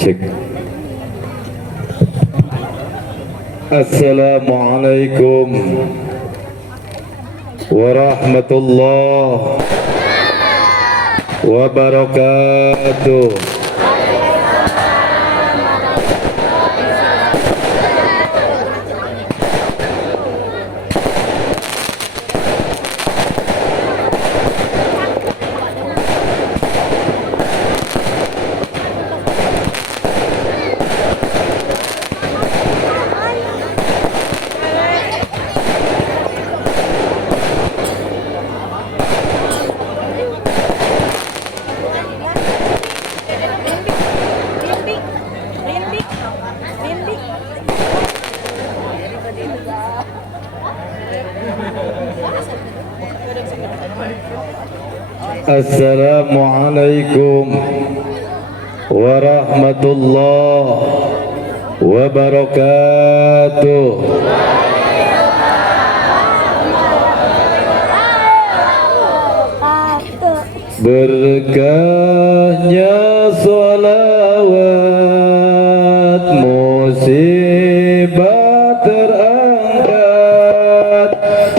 Cek. Assalamualaikum warahmatullahi wabarakatuh. Assalamualaikum warahmatullahi wabarakatuh. Berkahnya sholawat, musibah terangkat,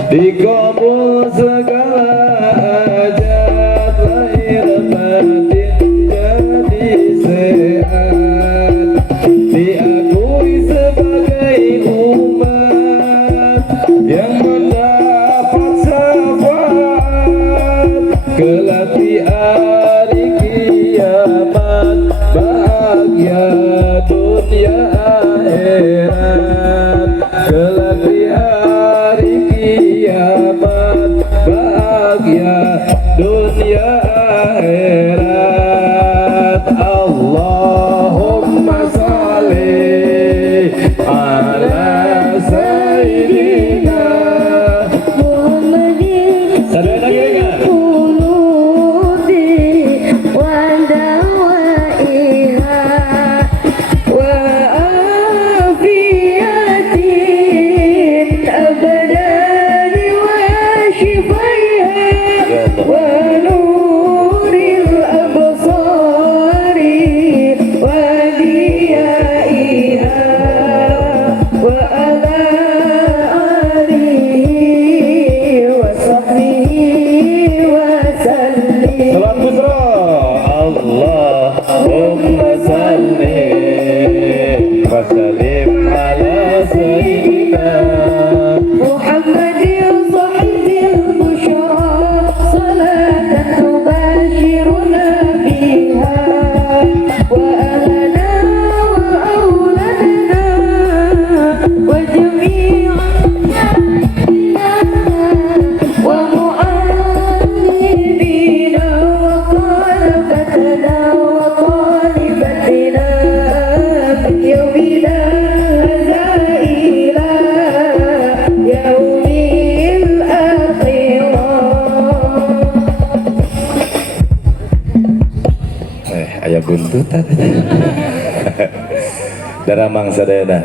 dikabul segala hajat, lahir batin jadi sehat, diakui sebagai umat yang mendapat syafaat kelak di hari kiamat, bahagia dunia akhirat. Kelak di hari kiamat, bahagia dunia akhirat. Allahumma sholli ala sayyidina Muhammadin. Sadar lagi dengar. Buntutan daramang sadayana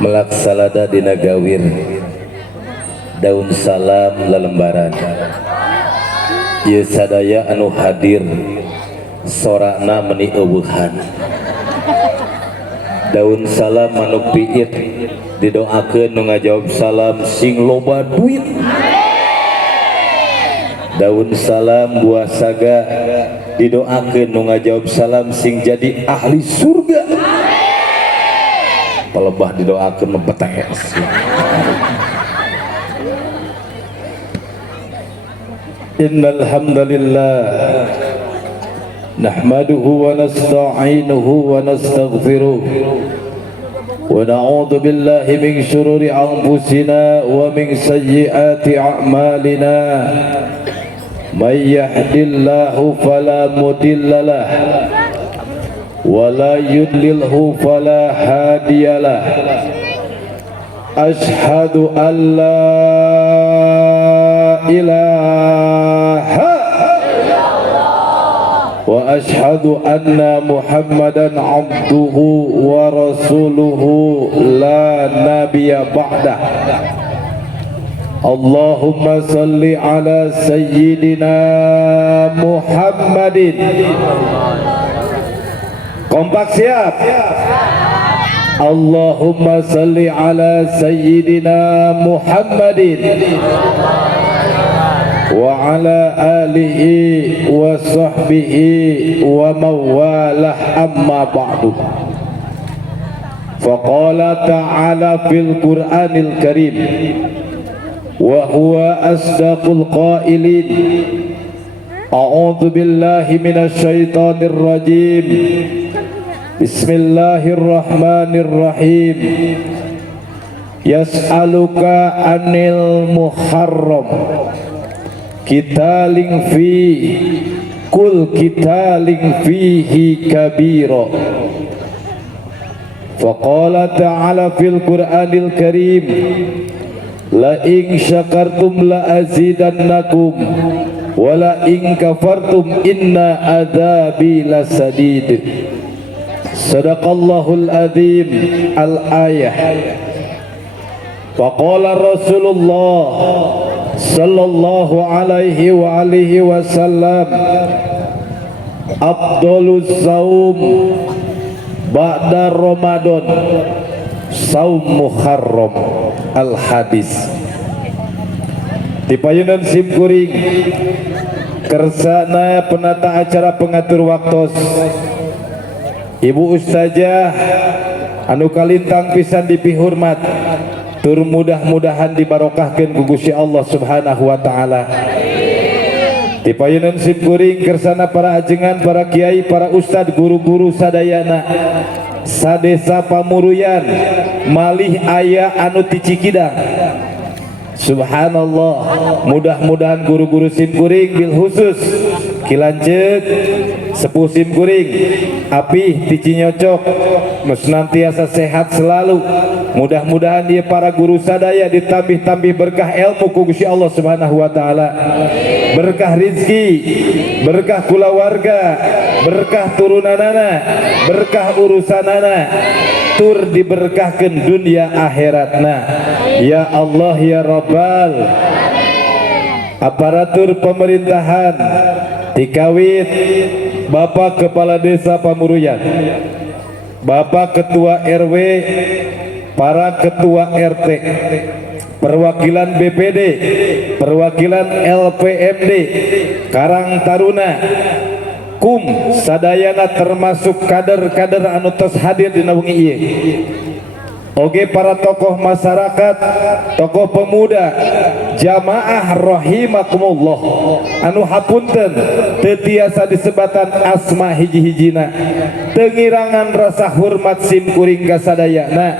melaksalada dina gawir daun salam lalembaran. Ieu sadaya anu hadir sorana meni eueuhan, daun salam anu piit didoakeun nu ngajawab salam sing loba duit, daun salam buah saga didoakeun nu ngajawab salam sing jadi ahli surga. Palebah didoakeun nu betes. Innal hamdalillah nahmaduhu wa nasta'inuhu wa nastaghfiruh wa na'udzu billahi min shururi anfusina wa min sayyiati a'malina. Man yahdillahu fala mudilla lah wa la yudlilhu fala hadiyalah. Ashhadu an la ilaha wa ashhadu anna Muhammadan abduhu wa rasuluhu la nabiyya ba'dah. Allahumma salli ala sayyidina Muhammadin Kompak siap? Allahumma salli ala sayyidina Muhammadin wa ala alihi wa sahbihi wa mawalah, amma ba'du. Faqala ta'ala fil Qur'anil Karim wa huwa asdaqul qailin. A'udzu billahi minasy syaithanir rajim. Bismillahirrahmanirrahim. Yas'aluka anil muharram kitaling fi kul kitaling fihi kabira. Faqala ta'ala fil Qur'anil Karim la in syakartum la azidannakum wa la in kafartum inna adzabi lasadid. Sadaqallahul azim. Al-ayah. Faqala Rasulullah sallallahu alaihi wa alihi wasallam afdhalus saum ba'da Ramadan saum Muharram. Al-hadis. Dipayunan sim kuring kersana penata acara pengatur waktu Ibu Ustazah anu kalintang pisan dipihormat, tur mudah-mudahan dibarokahkeun ku Gusti Allah Subhanahu wa taala. Dipayeuneun sim kuring kersana para ajengan, para kiai, para ustad, guru-guru sadayana sadesa pamuruyan malih aya anu ti Cikidang. Subhanallah, mudah-mudahan guru-guru sim kuring bil khusus kilanceuk sepuh sim kuring apih ti Cinyocok senantiasa sehat selalu. Mudah-mudahan dia para guru sadaya ditambih-tambih berkah ilmu ku Gusti Allah Subhanahu wa taala, berkah rizki, berkah kulawarga, berkah turunanana, berkah urusanana, tur diberkahkeun dunia akhiratna. Ya Allah ya Rabbal. Aparatur pemerintahan dikawit Bapak Kepala Desa Pamuruyan, Bapak Ketua RW, para Ketua RT, perwakilan BPD, perwakilan LPMD, Karang Taruna, kum sadayana termasuk kader-kader anu tos hadir di wengi ieu. Oge para tokoh masyarakat, tokoh pemuda, jamaah rahimakumullah anu hapunten teu tiasa disebatan asma hiji-hijina, teu ngirangan rasa hormat sim kuring ka sadayana.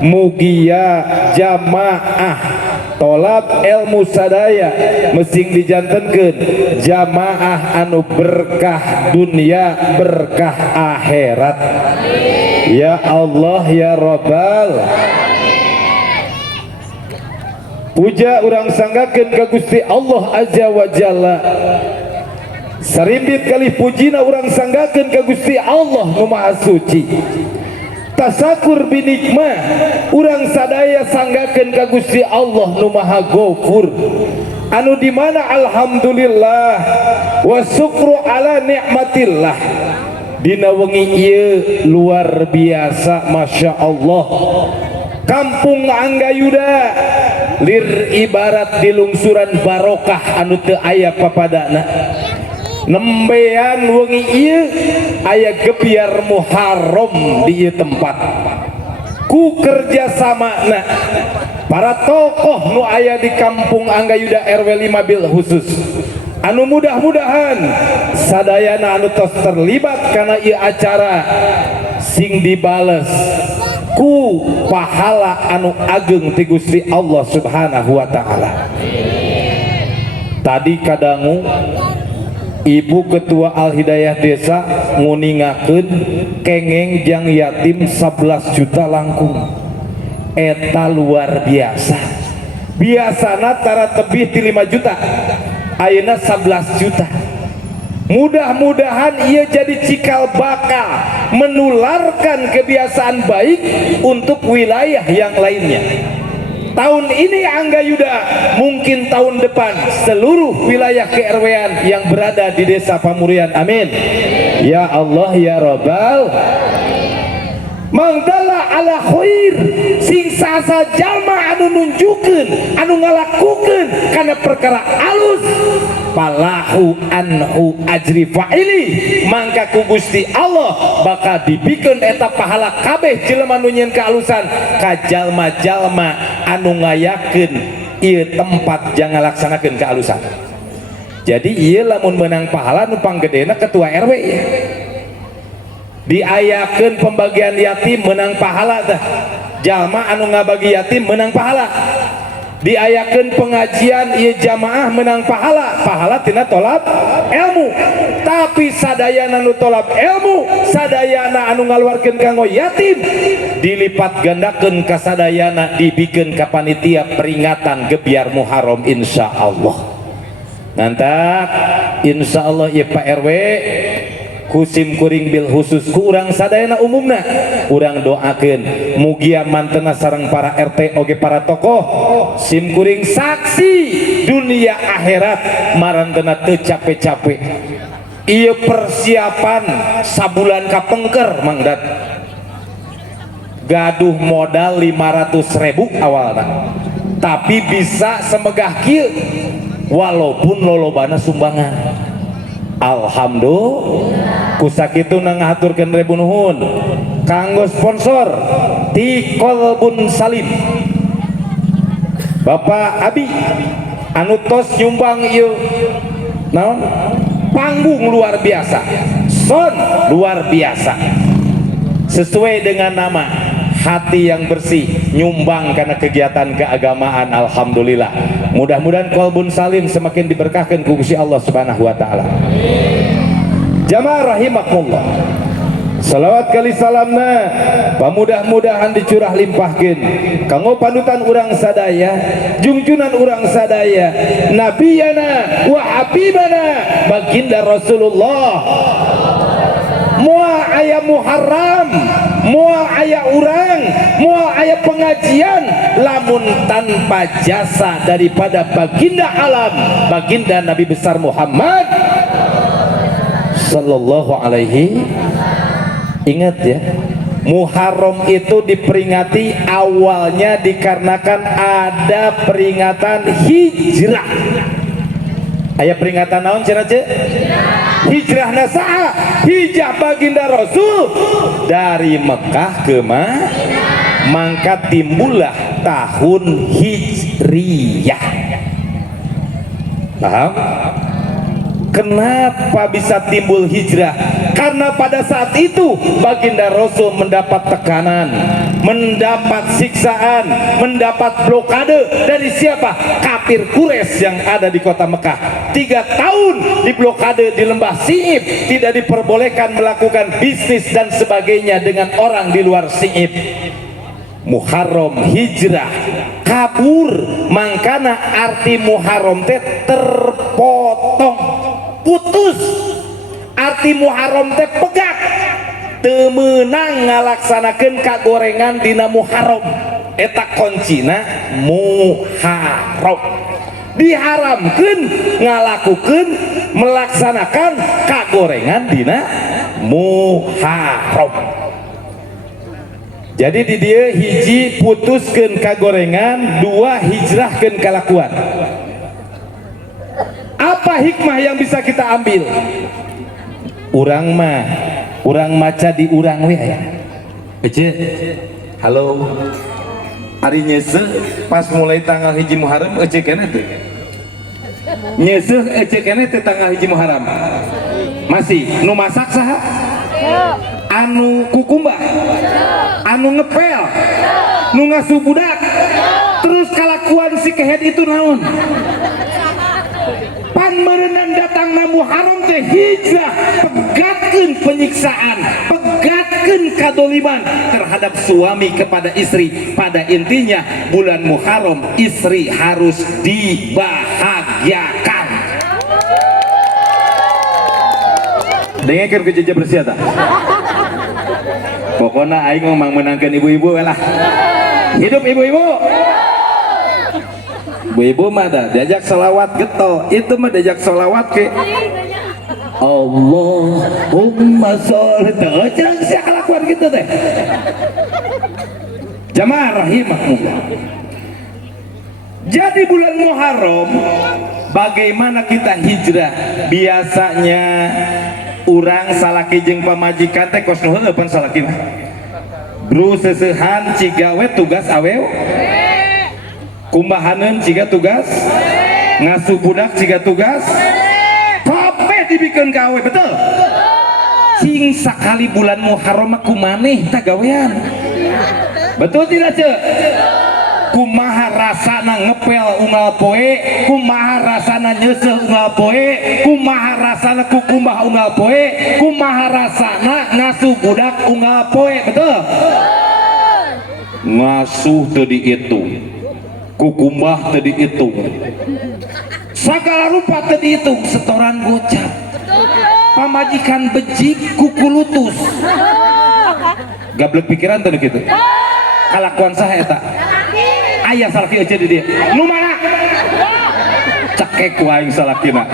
Mugia jamaah tolab ilmu sadaya mesing dijantenkeun jamaah anu berkah dunia, berkah akhirat. Ya Allah ya Rabbal. Puja urang sanggakeun ka Gusti Allah Azza wa Jalla. Sarimbit kali pujina urang sanggakeun ka Gusti Allah nu Maha Suci. Tasakur binikmah urang sadaya sanggakeun ka Gusti Allah nu Maha Ghafur, anu dimana alhamdulillah wa syukru ala nikmatillah. Dina wengi ieu luar biasa, masya Allah. Kampung Anggayuda lir ibarat di lungsuran barokah anu teu aya papadana. Nembean wengi ieu aya gebiar Muharram di ieu tempat. Ku kerjasamana para tokoh nu aya di Kampung Anggayuda RW 5 bil khusus, anu mudah-mudahan sadayana anu tos terlibat karena ieu acara sing dibales ku pahala anu ageng ti Gusti Allah Subhanahu wa taala. Tadi kadangu Ibu Ketua Al Hidayah Desa nguningakeun kengeng jang yatim 11 juta langkung. Eta luar biasa. Biasana tara tebih ti 5 juta, ayeuna 11 juta. Mudah-mudahan ia jadi cikal bakal menularkan kebiasaan baik untuk wilayah yang lainnya. Tahun ini Anggayuda, mungkin tahun depan seluruh wilayah ke-RW-an yang berada di Desa Pamurian. Amin. ya Allah ya Rabbal mangdala ala khair sing sasa jalma anu nunjukeun anu ngalakukeun kana perkara alus falahu anhu ajri fa'ili mangka ku Gusti Allah bakal dibikeun eta pahala kabeh jelema nu nyieun kaalusan ka jalma-jalma anu ngayakeun ieu tempat jangan laksanakeun kaalusan. Jadi ieu lamun menang pahala nu panggedena ketua RW ya. Diayakeun pembagian yatim menang pahala tah. Jalma anu ngabagi yatim menang pahala. Diayakeun pengajian ieu jamaah menang pahala. Pahala tina tolab ilmu. Tapi sadayana nu tolab ilmu, sadayana anu ngaluarkeun kanggo yatim dilipat gandakeun ka sadayana dibikeun ka panitia peringatan gebiar Muharram insyaallah. Ngantak insyaallah ieu Pak RW kusim kuring bil khusus ku urang sadayana umumna urang doakeun mugia mantena sareng para RT oge para tokoh sim kuring saksi dunia akhirat marantena teu capek-capek ieu persiapan sabulan kapengker mangdat gaduh modal 500.000 awalna tapi bisa semegah kieu walaupun lolobana sumbangan. Alhamdulillah kusakitu ngaturkeun rebu nuhun kanggo sponsor ti Kolbun Salim Bapak Abi anu tos nyumbang ieu naon panggung luar biasa son luar biasa sesuai dengan nama hati yang bersih nyumbang karena kegiatan keagamaan. Alhamdulillah mudah-mudahan Kolbun Salim semakin diberkahkan ku Gusti Allah Subhanahu wa taala. Jamaah rahimakumullah, salawat kali salamna pamudah-mudahan dicurah limpahkeun kanggo panutan urang sadaya junjunan urang sadaya nabiyana wa habibana baginda Rasulullah. Moal aya Muharram, moal aya urang, moal aya pengajian lamun tanpa jasa daripada baginda alam, baginda Nabi besar Muhammad sallallahu alaihi. Ingat ya, Muharram itu diperingati awalnya dikarenakan ada peringatan hijrah. Aya peringatan naon cenah ce? Hijrah nasa'a, hijrah baginda Rasul dari Mekah ke Madinah. Maka timbullah tahun Hijriyah. Paham? Kenapa bisa timbul hijrah? Karena pada saat itu baginda Rasul mendapat tekanan, mendapat siksaan, mendapat blokade dari siapa? Kafir Quraisy yang ada di kota Mekah. 3 tahun diblokade di lembah Si'ib, tidak diperbolehkan melakukan bisnis dan sebagainya dengan orang di luar Si'ib. Muharram hijrah kabur, mangkana arti Muharram teh terpotong, putus. Arti Muharram teh pegat, teu meunang ngalaksanakeun kagorengan dina Muharram. Eta kuncina Muharram. Diharamkeun ngalakukeun melaksanakan kagorengan dina Muharram. Jadi di dia hiji putuskeun kagorengan, 2 hijrahkeun kalakuan. Apa hikmah yang bisa kita ambil? Urang maca di urang we aya. Ece, halo. Ari nyeseuh pas mulai tanggal hiji Muharram ece keneh teh. Nyeseuh ece keneh teh tanggal hiji Muharram. Masih nu masak saha? Anu kukumba, anu ngepel, nu ngasuh budak. Terus kalakuan si kehet itu naon? Pan merenang datang na Muharram teh hijrah, pegatkeun penyiksaan, pegatkeun kadoliman terhadap suami kepada istri. Pada intinya bulan Muharram istri harus dibahagiakan. Dengarkan kejadian bersiata. Pokoknya aing memang menangkan ibu-ibu lah. Hidup ibu-ibu. Ibu-ibu mah dah diajak selawat getol, itu mah diajak selawat ke Allahumma sholli jangan sia kalakuan gitu teh. Jamaah rahimahullah. Jadi bulan Muharram bagaimana kita hijrah? Biasanya urang salaki jeung pamajikan teh kos nuhun eupan salaki mah. Bro seusehan cigawe tugas awew. Kumbahaneun ciga tugas. Ngasuh budak ciga tugas. Kabeh dibikeun ka awew betul. Cing sakali bulan Muharram mah kumaneh tah gawean. Betul tidak cek? Kumaha rasana ngepel unggal poe, kumaha rasana nyeseh unggal poe, kumaha rasana kukumbah unggal poe, kumaha rasana ngasuh budak unggal poe, betul? Ngasuh teu diitung, kukumbah teu diitung, sagala rupa teu diitung, setoran gocap, pamajikan bejik kukulutus, gablek pikiran teu kitu. Kalakuan saha eta? Aya salaki aja di dia. Nu mana? Cekek ku aing salakina.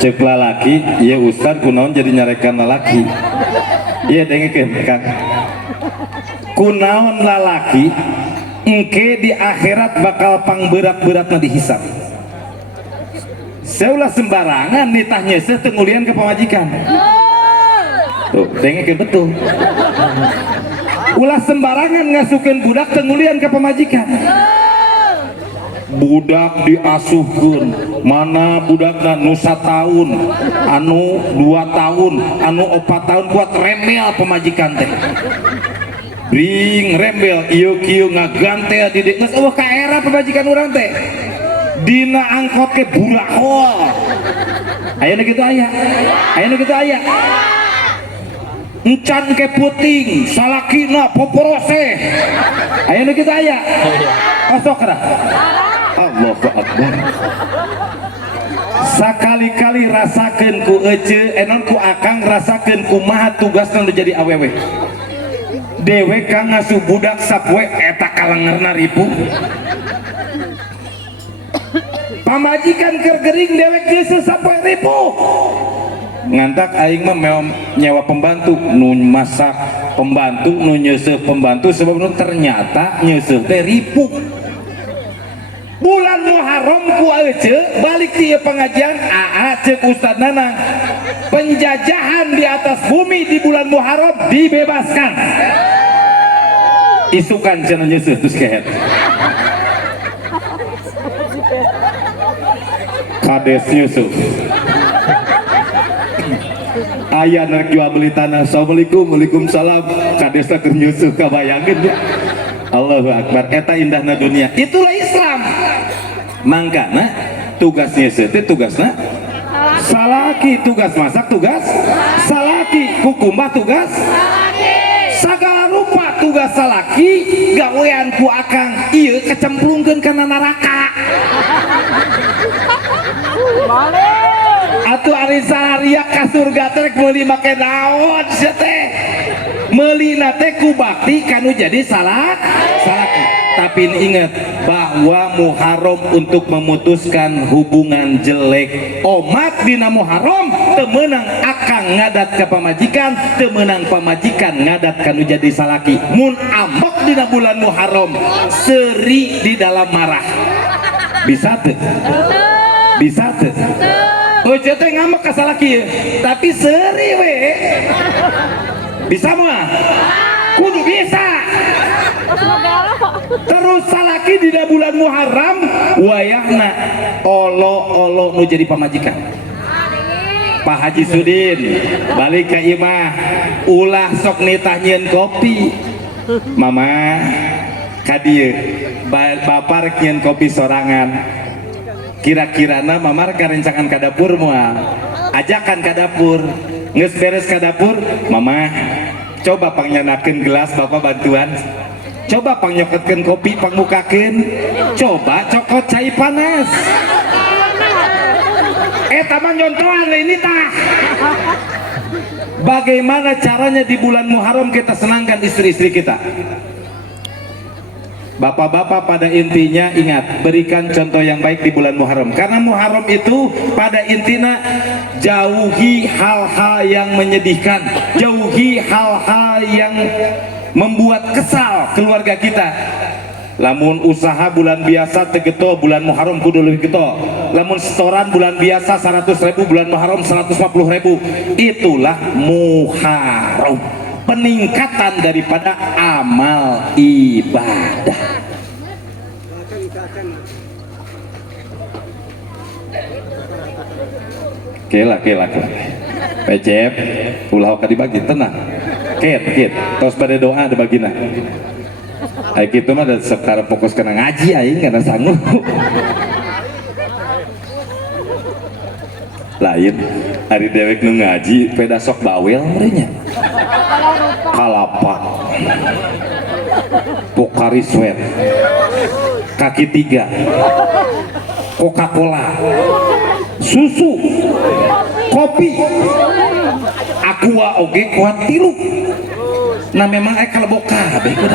Cek lalaki, ieu ustad kunaon jadi nyarekan lalaki. Ieu dengekeun Kang. Kunaon lalaki engke di akhirat bakal pangberat-beratna dihisab. Seulah sembarangan nitah nyeseh teu ngulian ke pamajikan. Tuh, dengekeun betul. Ulah sembarangan ngasukeun budak teu ngulian ka pamajikan. Budak diasuhkeun, mana budakna nu 1 tahun, anu 2 tahun, anu 4 tahun kuat remel pamajikan teh. Bring rembel ieu kieu ngagantel di dieu geus eueuh ka era pamajikan urang teh. Dina angkot ke burahol. Aya nu kitu aya. Aya nu kitu aya. Encan ke puting salakina poporose aya nu kitu aya kosok dah. Allahu akbar. Sakali-kali rasakeun ku ece enon ku akang rasakeun kumaha tugasna nu jadi awewe. Dewe ka ngasuh budak sapoe eta kalengerna ribu. Pamajikan keur gering dewek geus sapoe ribu. Ngantak aing mah meom nyewa pembantu nu masak pembantu nu nyeuseuf pembantu sebab nu ternyata nyeuseuf teh ribu. Bulan Muharram ku aeuceuk balik ti pengajian ceuk Ustad Nanang penjajahan di atas bumi di bulan Muharram dibebaskan. Isukan cenah nyeuseuf terus kehet. Kades nyeuseuf. Ayah nak jual beli tanah. Assalamualaikum, waalaikumsalam. Kadesna keur nyusuh kabayangkeun ya. Allahu akbar. Eta indahna dunia. Itulah Islam. Mangkana tugas nyeuseut teh tugasna salaki, tugas masak tugas salaki, kukumbah tugas salaki. Sagala rupa tugas salaki gawean ku akang ieu kecemplungkeun kana neraka. Atuh ari sahariak ka surga teh meuli make naon sia teh? Meulina teh ku bakti kanu jadi salaki. Tapi ingat bahwa Muharram untuk memutuskan hubungan jelek. Omat dina Muharram teu meunang akang ngadat ka pamajikan, teu meunang pamajikan ngadat kanu jadi salaki. Mun ambek dina bulan Muharram seuri di dalam marah. Bisa teu? Bisa teu? Oh teh ngambek ka salaki tapi seuri we. Bisa mah? Kudu bisa. Terus salaki di bulan Muharram wayahna olo-olo nu jadi pamajikan. Pak Haji Sudin balik ke imah ulah sok nitah nyieun kopi. Mama ka dieu bapak rek nyieun kopi sorangan. Kira-kirana mamar karencangan ka dapur moal ajakan ka dapur geus beres ka dapur mama coba pangnyenakeun gelas bapak bantuan coba pangnyokeutkeun kopi pangmukakeun coba cokot cai panas eta mah nyontohan ini tah. Bagaimana caranya di bulan Muharram kita senangkan istri-istri kita? Bapak-bapak pada intinya ingat, berikan contoh yang baik di bulan Muharram, karena Muharram itu pada intinya jauhi hal-hal yang menyedihkan, jauhi hal-hal yang membuat kesal keluarga kita. Lamun usaha bulan biasa tegeto, bulan Muharram kudu leuwih geto. Lamun setoran bulan biasa 100.000, bulan Muharram 150.000. Itulah Muharram, peningkatan daripada amal ibadah. Kela. PCF ulah ka dibagi tenang. Ket. Tos pada doa ada bagina. Ai kitu mah sekarang fokus kena ngaji aing kana sanggup. Lain hari dewek nu ngaji peda sok bawel merenya. Kalapa. Pokari sweat. Kaki 3. Coca-Cola. Susu. Kopi. Aqua oge kuat 3. Nah memang kalau boka kabeh kudu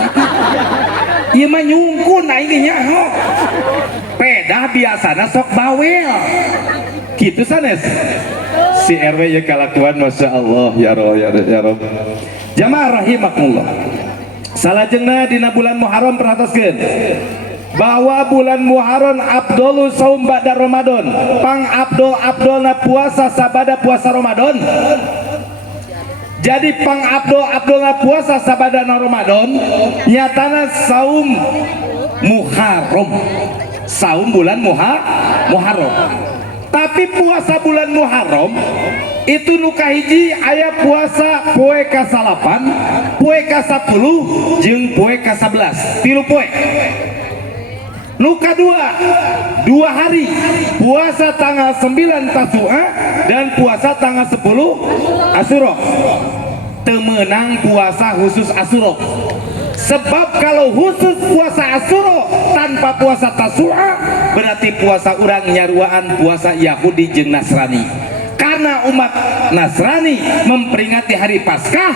ieu mah nyungkun aing nyaho. Peda biasana sok bawel. Kitu sanes. Si RW ya kalakuan Masya Allah ya Rob. Jamaah rahimakumullah. Salajengna dina bulan Muharram perhatoskeun bahwa bulan Muharram abdolul saum ba'da Ramadan. Pang abdolna puasa sabada puasa Ramadan. Jadi pang abdolna puasa sabada Ramadan nyatana saum Muharram. Saum bulan Muharram. Tapi puasa bulan Muharram itu nu kahiji aya puasa poe ka-8, poe ka-10 jeung poe ka-11. 3 poe. Nu kadua 2 hari puasa tanggal 9 Tasu'a dan puasa tanggal 10 Asyura. Temenang puasa khusus Asyura. Sebab kalau khusus puasa Asyura tanpa puasa Tasu'a berarti puasa urang nyaruaan puasa Yahudi jeung Nasrani. Karena umat Nasrani memperingati hari Paskah,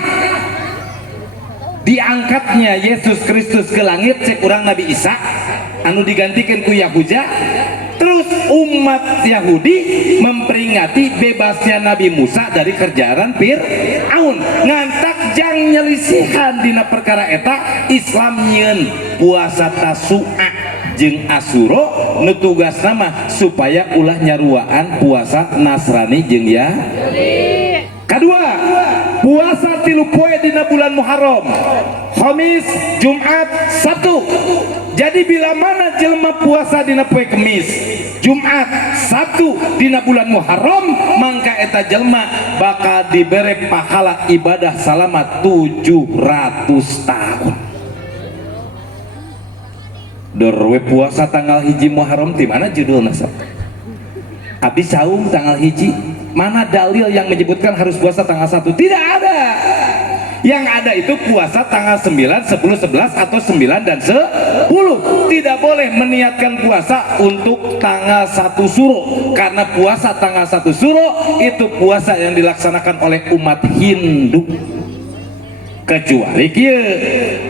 diangkatnya Yesus Kristus ke langit cek urang Nabi Isa anu digantikan ku Yahuda. Terus umat Yahudi memperingati bebasnya Nabi Musa dari kerjaan Fir'aun. Ngantak jang nyelisihan dina perkara eta Islam nyeun puasa Tasu'a jeung Asyura nu tugas nama supaya ulah nyaruaan puasa Nasrani jeung Yahudi. Kedua, puasa 3 poe dina bulan Muharram. Khamis, Jumat, Sabtu. Jadi bila mana jelema puasa dina poe Kemis, Jumat, Sabtu dina bulan Muharram, mangka eta jelema bakal dibere pahala ibadah selama 700 tahun. Dorwe puasa tanggal hiji Muharram di mana judulna sok? Abdi saum tanggal hiji. Mana dalil yang menyebutkan harus puasa tanggal 1? Tidak ada. Yang ada itu puasa tanggal 9, 10, 11 atau 9 dan 10. Tidak boleh meniatkan puasa untuk tanggal 1 Suro, karena puasa tanggal 1 Suro itu puasa yang dilaksanakan oleh umat Hindu. Kecuali kieu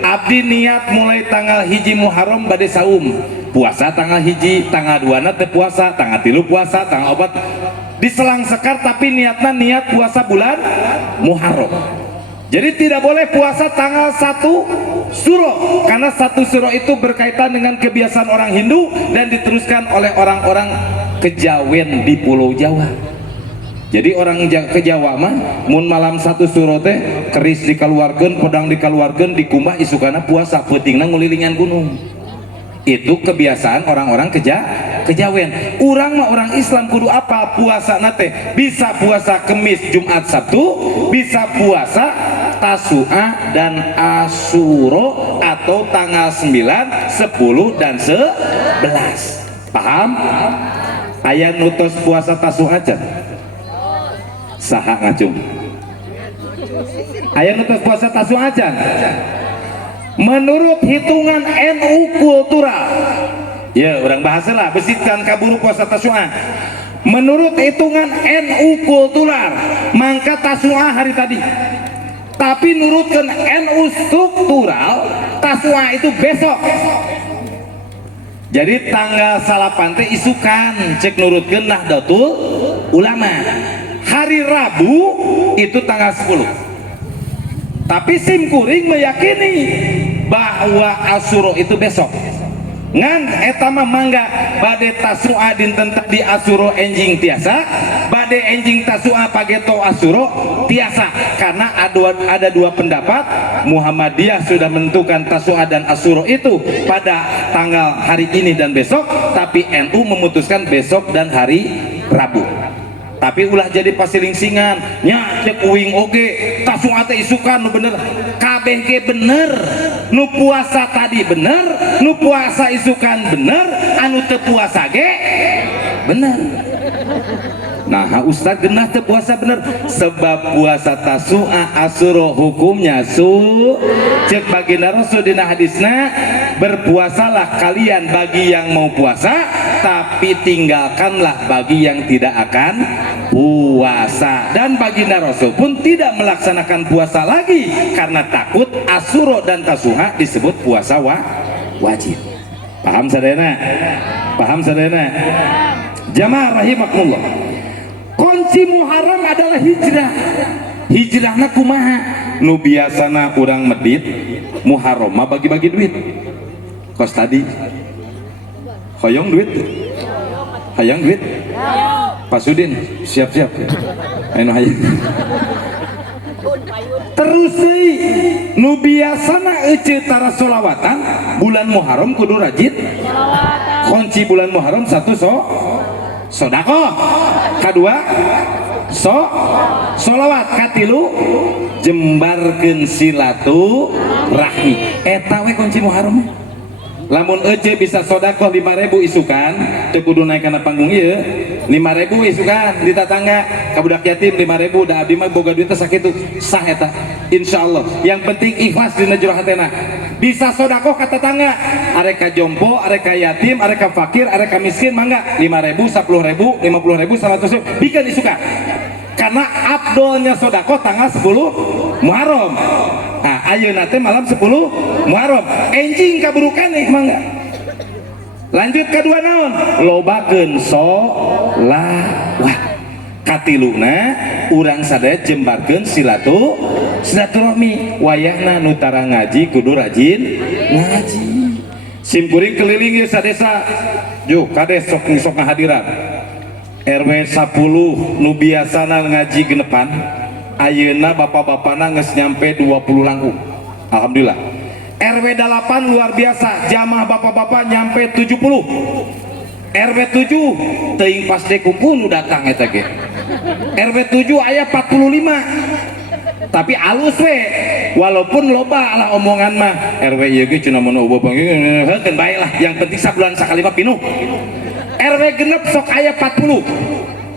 abdi niat mulai tanggal hiji Muharram bade saum, puasa tanggal hiji, tanggal 2 na teu puasa, tanggal 3 puasa, tanggal 4 diselang sekar, tapi niatnya niat puasa bulan Muharram. Jadi tidak boleh puasa tanggal 1 Suro, karena 1 Suro itu berkaitan dengan kebiasaan orang Hindu dan diteruskan oleh orang-orang kejawen di Pulau Jawa. Jadi orang ke Jawa mah mun malam 1 Suro teh keris dikaluarkeun, pedang dikaluarkeun, dikumbah isukana puasa, peutingna ngulilingan gunung. Itu kebiasaan orang-orang kejawen. Urang mah orang Islam kudu apa puasa nate? Bisa puasa Kemis, Jumat, Sabtu, bisa puasa Tasu'a dan Asyura atau tanggal 9, 10 dan 11. Paham? Aya nutos puasa Tasu'a aja. Saha ngacung. Aya nutos puasa Tasu'a aja. Menurut hitungan NU kultural, ya orang bahasa lah besikan kaburu puasa Tasu'a. Menurut hitungan NU kultural, mangka Tasu'a hari tadi. Tapi nurutkan NU struktural, Tasu'a itu besok. Jadi tanggal salapan teh isukan cek nurutkeun Nahdlatul Ulama. Hari Rabu itu tanggal 10. Tapi simkuring meyakini bahwa Asyura itu besok. Ngan eta mah mangga bade tasua dinten tadi Asyura enjing tiasa, bade enjing tasua pageto Asyura tiasa, karena ada dua pendapat. Muhammadiyah sudah menentukan tasua dan Asyura itu pada tanggal hari ini dan besok, tapi NU memutuskan besok dan hari Rabu. Tapi ulah jadi pasiling-singan nya cek uing oge tasua teh isukan nu bener kabeh ge bener, nu puasa tadi bener, nu puasa isukan bener, anu teu puasa ge bener. Nah Ustaz genah teu puasa bener sebab puasa tasua Asyura hukumnya cek baginda Rasul dina hadisna, berpuasalah kalian bagi yang mau puasa, tapi tinggalkanlah bagi yang tidak akan puasa. Dan baginda Rasul pun tidak melaksanakan puasa lagi karena takut Asyura dan tasua disebut puasa wajib. Paham sadayana? Paham sadayana? Jamaah rahimakumullah. Kunci Muharram adalah hijrah. Hijrahna kumaha? Nu biasana urang medit Muharram mah bagi-bagi duit. Kos tadi hoyong duit, hayang duit. Pak Sudin siap-siap. Anu hayang. Terus deui nu biasana ece tara sholawatan bulan Muharram kudu rajin sholawatan. Kunci bulan Muharram satu sodako, kedua sholawat, katilu jembarkeun silaturahmi. Eta we kunci Muharram. Lamun ece bisa sodako 5.000 isukan teu kudu naik kana panggung ieu, 5.000 isukan di tatangga ka budak yatim 5.000, da abdi mah boga duit teh sakitu sah eta insyaallah. Yang penting ikhlas dina jero hatena. Bisa sodako ka tetangga, arek ka jompo, arek ka yatim, arek ka fakir, arek ka miskin, mangga 5.000, 10.000, 50.000, 100.000 bikin isukan. Karena abdolnya sodako tanggal 10 Muharram. Nah, ayeuna teh malam 10 Muharram. Enjing kaburukan nih mangga. Lanjut kedua naon? Lobakeun sholawat. Katiluna urang sadaya jembarkeun silaturahmi. Wayahna nu tara ngaji kudu rajin ngaji. Simkuring keliling ieu sadesa. Juh kades sok ngahadiran. RW 10 nu biasana ngaji genepan, ayeuna bapak-bapana geus nyampe 20 langkung. Alhamdulillah. RW 8 luar biasa, jamaah bapak-bapak nyampe 70. RW 7 teuing pas dekumpul nu datang eta ge. RW 7 aya 45. Tapi alus we, walaupun loba lah omongan mah RW ieu ge cenah mun eueuh heukeun bae lah, yang penting sabulan sakali mah pinuh. RW genep sok aya 40,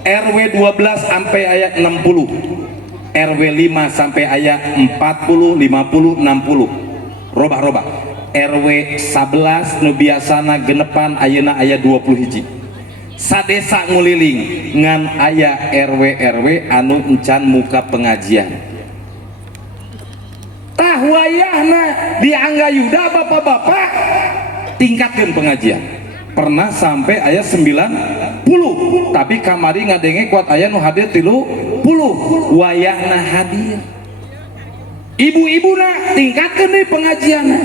RW 12 sampai aya 60, RW 5 sampai aya 40, 50, 60, robah-robah. RW 11 nu biasana genepan ayeuna aya 20 hiji. Sadesa nguliling ngan aya RW anu encan muka pengajian. Tah wayahna di Anggayuda bapak-bapak tingkatkeun pengajian. Pernah sampai ayat 90, tapi kamari ngadenge kuat ayat nu hadir 30 wayahna hadir. Ibu-ibuna tingkatkeun deui pengajianna.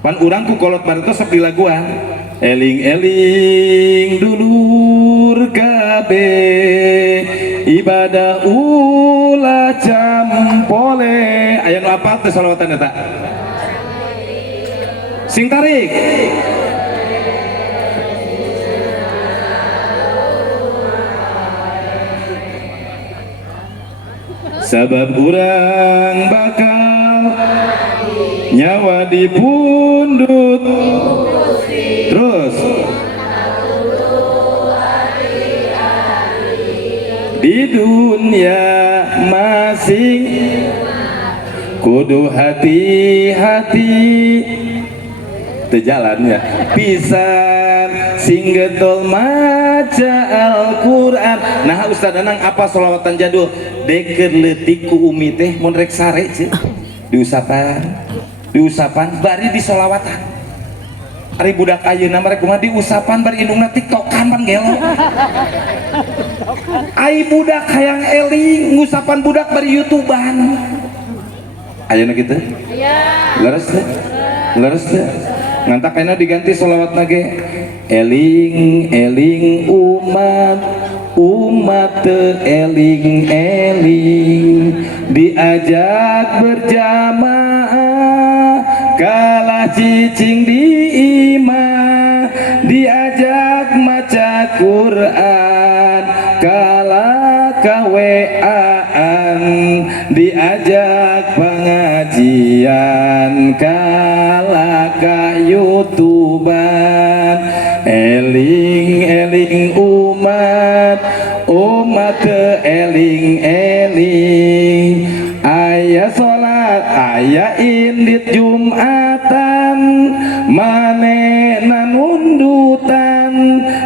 Pan urang ku kolot baretos sok dilaguan eling-eling dulur kabeh ibadah ulah campole. Aya nu apal teh shalawatan eta? Sing tarik. Sabab urang bakal nyawa dipundut. Terus di dunia masing kudu hati-hati jalannya pisan sing getol maca Al-Quran. Nah Ustaz Danang apa sholawatan jadul deker leutik ku umi teh mun rek sare ceu diusapan bari di sholawatan Ari budak ayeuna mah kumaha diusapan bari indungna tiktokan pan gelo. Ai budak hayang eling ngusapan budak bari youtuban. Ayeuna kitu? Iya. Leres teh? Leres teh? Ngantak ayeuna diganti sholawatna ge. Eling eling umat teu eling diajak berjamaah kalah cicing di imah diajak maca Quran kalah kaweaan diajak pengajian kalah ka youtuban eling eling umat teu eling aya salat aya indit Jumatan manehna nundutan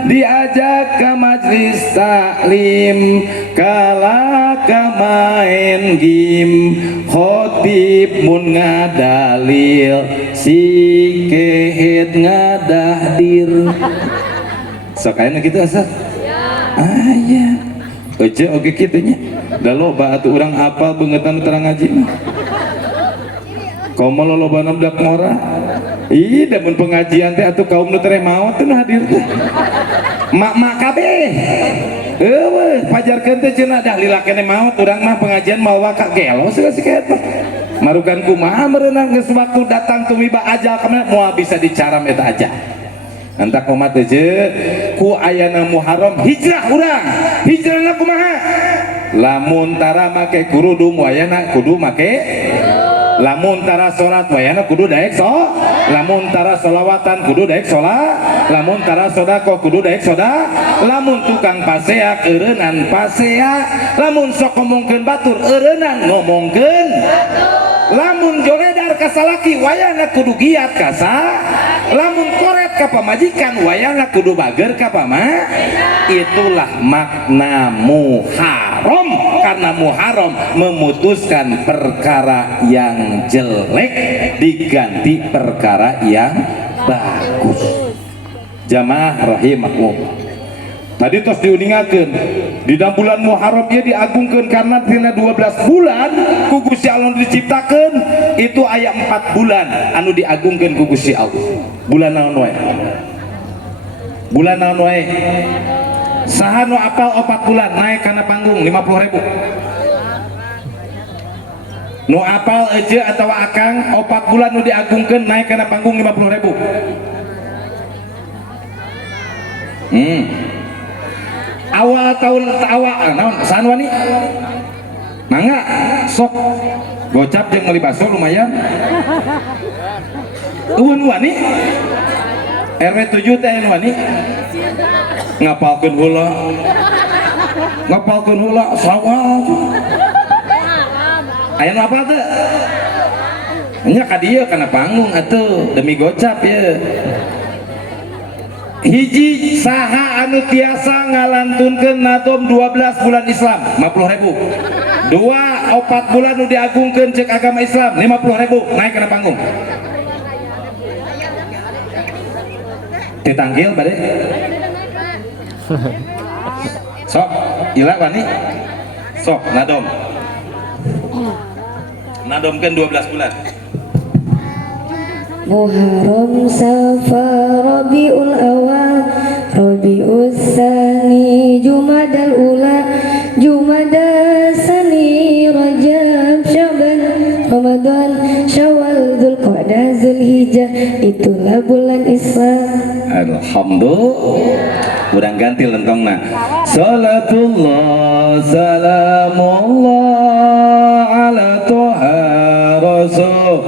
diajak ka majlis taklim kalah ka main game khotib mun ngadalil si kehet ngadahdir sok ayeuna kitu asa aya ece oge kitu nya da loba atuh urang apal beungetan terang ngaji mah kaum lolobana budak ngora ih da mun pengajian teh atuh kaum nu tere maot teh hadir teh mak-mak kabeh eueuh pajarkeun teh cenah dah lila kene maot urang mah pengajian mawa ka gelo segala mah marugan kumaha meureunang geus waktu datang tumiba ajal kana moal bisa dicaram eta aja antak umat teh ku ayana Muharram hijrah urang hijrahna kumaha lamun tara make kurudung wayana kudu make lamun tara salat wayana kudu daek lamun tara sholawatan kudu daek sholat lamun tara sedekah kudu daek sedekah lamun tukang paseak eureunnan paseak lamun sok ngomongkeun batur eureunnan ngomongkeun lamun joledar ka salaki wayana kudu giat ka lamun koret ka pamajikan wayana kudu bager ka itulah makna Muharram karena Muharram memutuskan perkara yang jelek diganti perkara yang bagus. Jamaah rahimakumullah. Tadi tos diuningakeun di dalam bulan Muharram ieu diagungkeun karena tina 12 bulan ku Gusti Allah diciptakeun itu aya 4 bulan anu diagungkeun ku Gusti Allah. Bulan naon wae? Bulan naon wae? Saha nu apal 4 bulan naik kana panggung 50.000. Nu apal eje atawa akang 4 bulan nu diagungkeun naik kana panggung 50.000. Awal tahun awal naon saan wani mangga sok gocap jeung meuli baso lumayan eueun wani RW 7 teh wani ngapalkeun heula sawal aya nu apal teu nya ka dieu kana panggung atuh demi gocap ye hiji saha anu tiasa ngalantunkeun nadom 12 bulan Islam 50.000. 2 4 bulan nu diagungkeun cek agama Islam 50.000 naik kana panggung. Ditanggil bade. Sok ila wani. Sok nadom. Nadomkeun 12 bulan. Muharram, Safar, Rabiul Awal, Rabiul Tsani, Jumadal Ula, Jumadal Tsani, Rajab, Syaban, Ramadan, Syawal, Dzulqa'dah, Dzulhijjah, itulah bulan Islam. Alhamdulillah. Urang ganti lentongna. Salatullah salamullah ala Toha Rasul.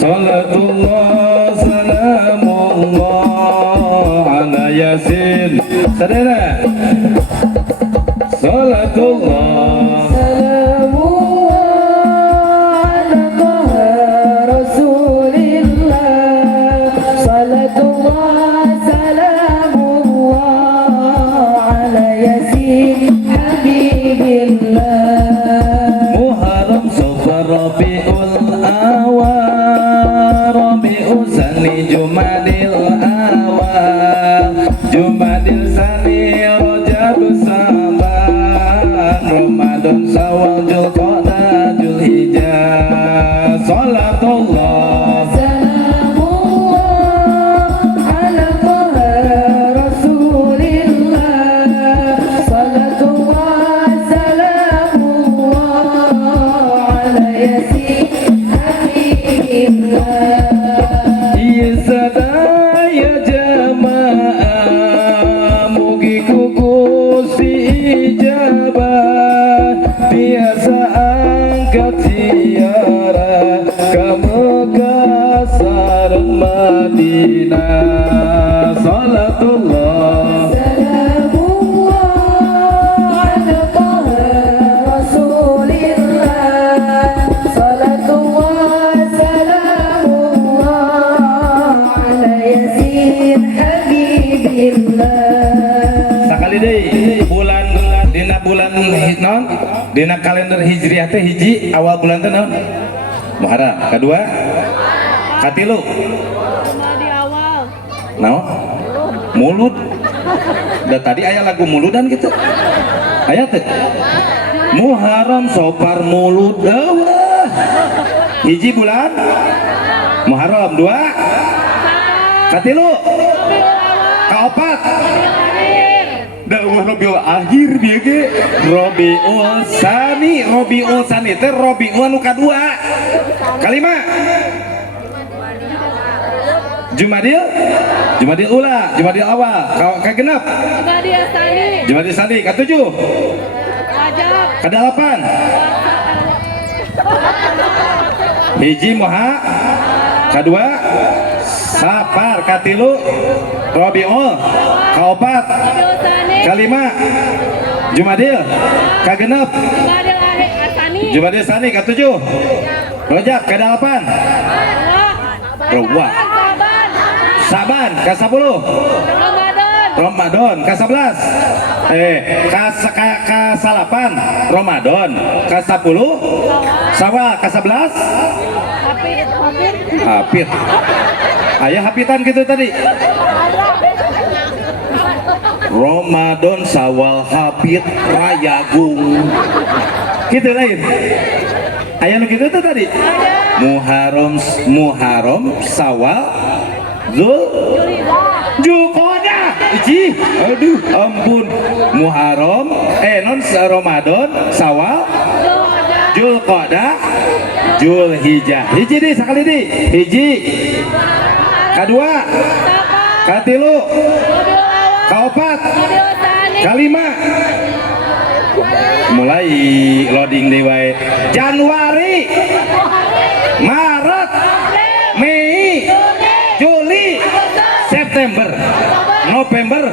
Salatullah salamullah ala Yasin. Sadara. Salatullah salamullah ala Toha Rasulillah. Salatullah salamullah ala Yasin Habibillah. Muharram, Safar, Rabiul Awal, Rabiul Tsani, Jumadil awal, Jumadil sani, Rajab Saban, Ramadan Syawal, Dzulqa'dah, Dzulhijjah. Salatullah Salamullah ala Taha Rasulillah. Salatullah salamullah ala Yasin Habibillah. Iya sadaya jamaah, mugi kugusi ijabah, biasa angkat ziarah ke Mekah sareng Madinah. Salatullah Salamullah ala Taha Rasulillah. Salatullah salamullah ala Yasin Habibillah. sakali deui bulan dina bulan naon dina kalender hijriah teh hiji awal bulan teh naon Muharram, kedua katilu di awal naon mulut da tadi aya lagu muludan gitu aya teh Muharram sopar mulut eueuh hiji bulan Muharram, dua katilu kaopat dakwah Rabiul Akhir dia ge Rabiul Tsani. Rabiul Tsani teh Rabiul anu kadua. Kalima Jumadil ula, Jumadil awal. Kagenep Jumadil Tsani, Jumadil Tsani, katujuh Rajab, kadalapan hiji Muha, kadua Safar, katilu Rabiul, kaopat Jumadil Tsani, kalima Jumadil, kagenep Jumadil Tsani, Jumadil Tsani, katujuh Rajab, kadalapan Rawah, Saban, kasapuluh Ramadan, kasabelas kasalapan Ramadan, kasapuluh Syawal, kasabelas hapit ayah hapitan gitu tadi Ramadan, Syawal, hapit, rayagung gitu lain ayah nu gitu tuh tadi Muharram, Syawal, Dzulqa'dah iji aduh ampun Muharram non Ramadan, Syawal, Dzulqa'dah, Dzulhijjah hiji di sakali di hiji kadua katilu kaopat kalima mulai loading deh wae Januari, Maret, Mei, Juli, September, November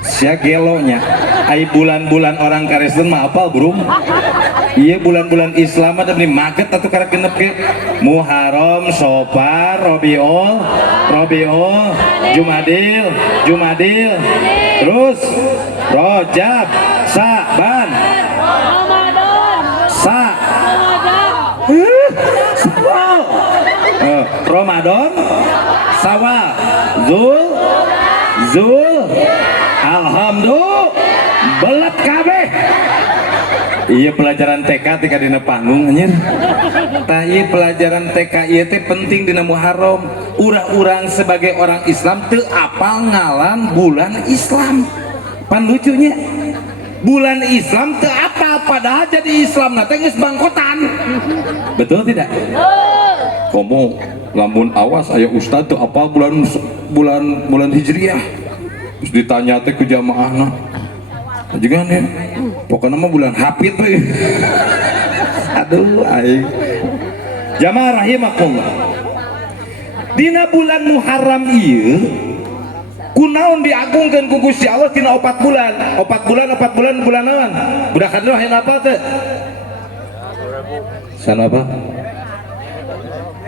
sia gelonya ai bulan-bulan orang Kristen mah apal burung iya bulan-bulan Islam ada nih maget atau karena genep ke Muharram, Safar, Rabiul, Jumadil, terus Rajab, Saban, Ramadan, Syawal, Zul, alhamdulillah, belet kabeh. Iya pelajaran TK tika dina panggung anjir. Tah ieu pelajaran TK ieu teh penting dina Muharram. Urang-urang sebagai orang Islam teu apal ngalan bulan Islam. Pan lucunya bulan Islam teu apal padahal jadi Islam na teh geus bangkotan. Betul tidak? Komo lamun awas aya ustad teu apal bulan Hijriah. Terus ditanya teh ku jamaahna. Juga nih, pokoknya mah bulan hafid tuh. Aduh, aing. Jamaah rahimakumullah. Dina bulan Muharram ieu kunaon diagungkeun ku Gusti Allah tina 4 bulan. 4 bulan bulan naon? Budak hadroh yang apa teh? Sana apa?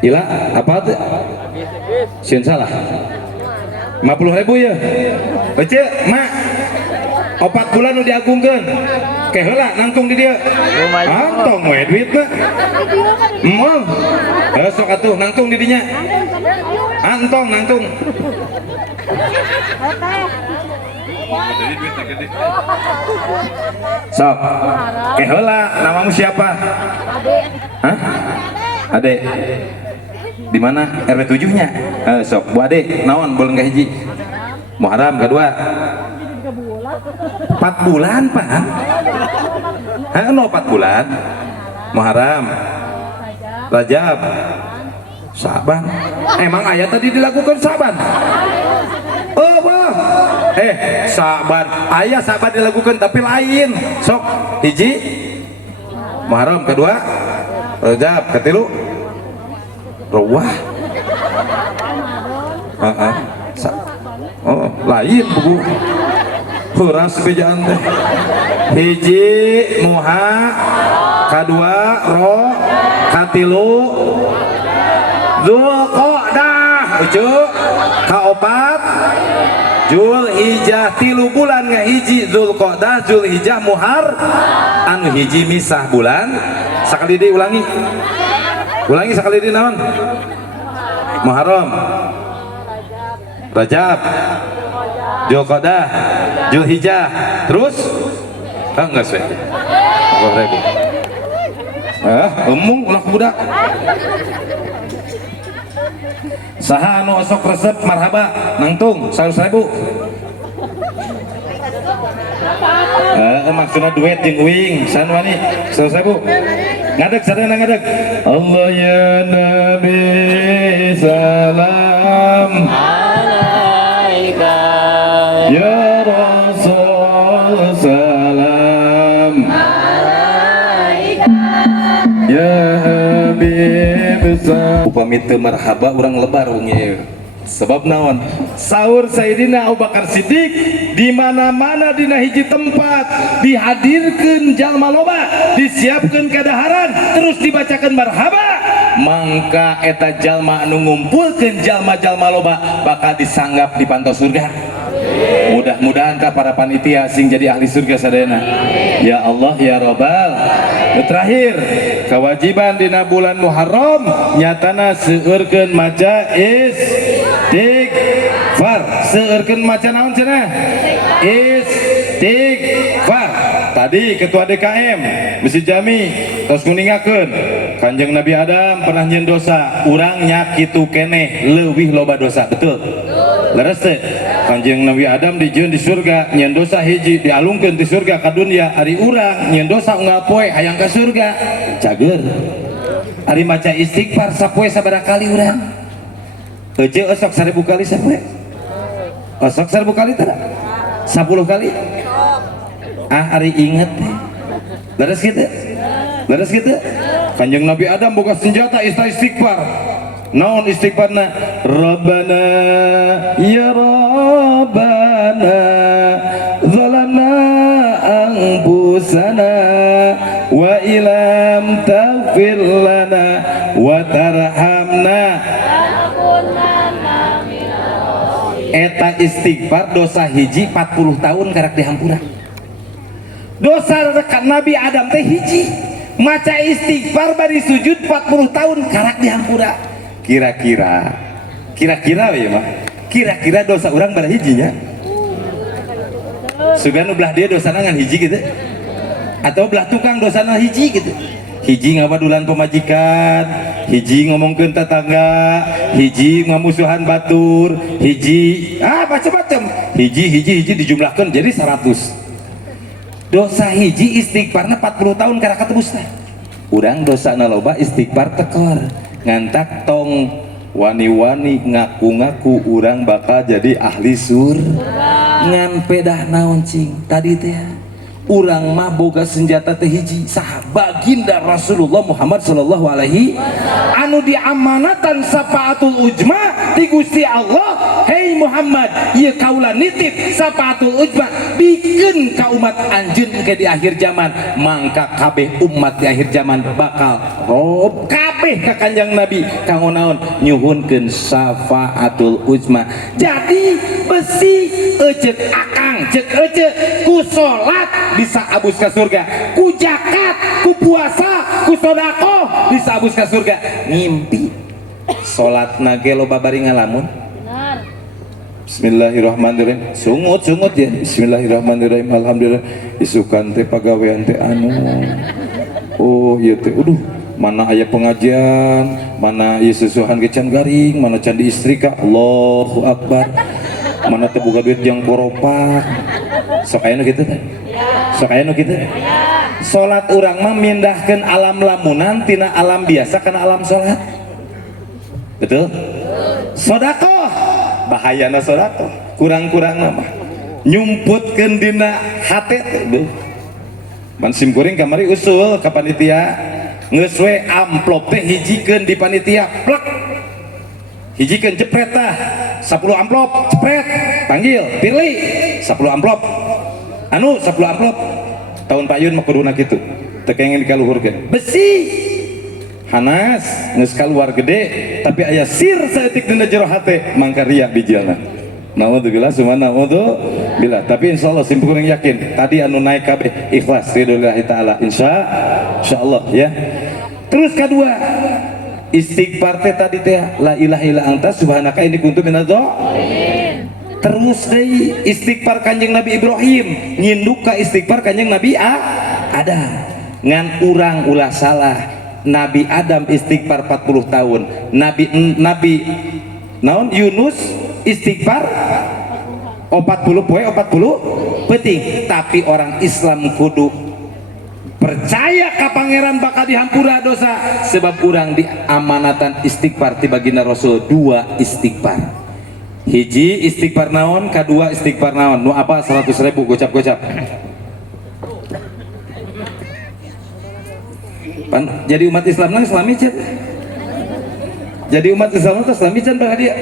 Ila apa teh? Sieun salah. 50.000 ya. Ece, mak. 4 bulan udah diagungkeun keheula nangtung di dia antong we duit mah moal sok atuh nangtung di dinya antong nangtung sok keheula namamu siapa? Hah? Ade di mana RW 7 nya? Sok Bu Ade naon boleh nggak hiji Muharram kedua 4 bulan Pak no 4 bulan Muharram Rajab Saban emang ayat tadi dilakukan Saban oh wah Saban ayat Saban dilakukan tapi lain sok hiji Muharram kedua Rajab ketilu Rawah oh lain buku huras bejaan teh hiji muha kadua ro katilu Zulqa'dah ucuk kaopat Zulhijjah 3 bulan ngahiji Zulqa'dah Zulhijjah Muhar anu hiji misah bulan sakali di ulangi sakali di naon Muharram Rajab Zulqa'dah Zulhijjah terus enggak sih umum ulah budak saha anu osok resep marhaba nangtung 100.000 maksudnya duet jeung uing san wani 100.000 ngadeg sadana ngadeg Allah ya Nabi salam alaika ya Rasul salam alaika ya Habib salam upami teu marhaba urang lebar wungnya sebab naon sahur Sayyidina Abu Bakar Siddiq di mana-mana dina hiji tempat dihadirkeun jalma loba disiapkeun kadaharan terus dibacakan marhaba mangka eta jalma anu ngumpulkeun jalma-jalma loba bakal disanggap di pantau surga mudah-mudahan ka para panitia sing jadi ahli surga sadayana ya Allah ya Rabbal terakhir kewajiban dina bulan Muharram nyatana seueurkeun maca istighfar seueurkeun maca naon cenah istighfar tadi ketua DKM Masjid Jami tos kuningakeun Kanjeng Nabi Adam pernah nyeun dosa urang nya kitu keneh leuwih loba dosa betul leres teh Kanjeng Nabi Adam dijieun di surga nyeun dosa hiji dialungkeun di surga ka dunya ari urang nyeun dosa unggal poe hayang ka surga cager ari maca istighfar sapoe sabaraha kali urang heuceuk osok 1000 kali sapoe osok 1000 kali tara 10 kali ari inget leres kitu Kanjeng Nabi Adam boga senjata istighfar naon istighfarna Rabbana ya Rabbana zalamna anfusana wa ilam taghfir lana wa tarhamna eta istighfar dosa hiji 40 tahun karak dihampura dosa rekan Nabi Adam teh hiji maca istighfar bari sujud 40 tahun karak dihampura kira-kira ya mah kira-kira dosa orang pada hijinya sugan belah dia dosa ngan hiji gitu atau belah tukang dosa ngan hiji gitu hiji ngabadulan pemajikan hiji ngomongkeun tetangga hiji ngamusuhan batur hiji macam-macam hiji dijumlahkan jadi 100 dosa hiji istighfarna 40 tahun karena ketebus teh urang dosa naloba istighfar tekor ngantak tong wani-wani ngaku-ngaku urang bakal jadi ahli ngan pedah naon cing tadi teh urang mah boga senjata teh hiji saha baginda Rasulullah Muhammad sallallahu alaihi anu diamanatan sapaatul ujma ti Gusti Allah hei Muhammad ieu kaula nitip sapaatul ujma bikeun ka umat anjeun ke di akhir zaman mangka kabeh umat di akhir zaman bakal rob kabeh kabeh ka Kanjeng Nabi kanggo naon nyuhunkeun syafaatul uzma. Jadi besi eceuk akang ceuk eceuk ku salat bisa abus ka surga, ku zakat, ku puasa, ku sedekah bisa abus ka surga. Ngimpi salatna ge loba bari ngalamun. Benar. Bismillahirrahmanirrahim. Sungut ya. Bismillahirrahmanirrahim. Alhamdulillah. Isukan teh pagawean teh anu. Oh iya teh. Aduh, mana aya pengajian, mana ieu susuhan ke can garing, mana can di istrika. Allahu Akbar. Mana teh boga duit yang koropak. Sok aya nu kitu teh. Sok aya nu kitu. Salat urang mah mindahkeun alam lamunan tina alam biasa kana alam salat. Betul? Sedekah bahayana sedekah kurang-kurang mah nyumputkeun dina hate teh. Man sim kuring kamari usul ka panitia geus we amplop teh hijikeun di panitia plek. Hijikeun jepret tah 10 amplop jepret panggil pilih 10 amplop anu 10 amplop tahun payun mah kuduna kitu teu kengen dikaluhurkeun besi hanas geus kaluar gede tapi aya sir saeutik dina jero hate mangka riak bijilna. Naudzubillah summa naudzubillah. Tapi insyaallah sim kuring yakin tadi anu naik kabeh ikhlas ridhollahi taala insyaallah ya. Terus kedua istighfar teh tadi teh la ilaha illa anta subhanaka inni kuntu minadz dzalimin. Terus deui istighfar Kanjeng Nabi Ibrahim nginduk ka istighfar Kanjeng Nabi Adam ngan urang ulah salah. Nabi Adam istighfar 40 tahun, Nabi naon Yunus istighfar 40 poe 40 penting. Tapi orang Islam kudu percaya ka pangeran bakal dihampura dosa sebab urang diamanatan istighfar ti baginda Rasul 2 istighfar. Hiji istighfar naon, kadua istighfar naon. Nu apa 100.000 gocap-gocap. Jadi umat Islam nang Islami cen. Jadi umat Islam nang Islami cen bahagia.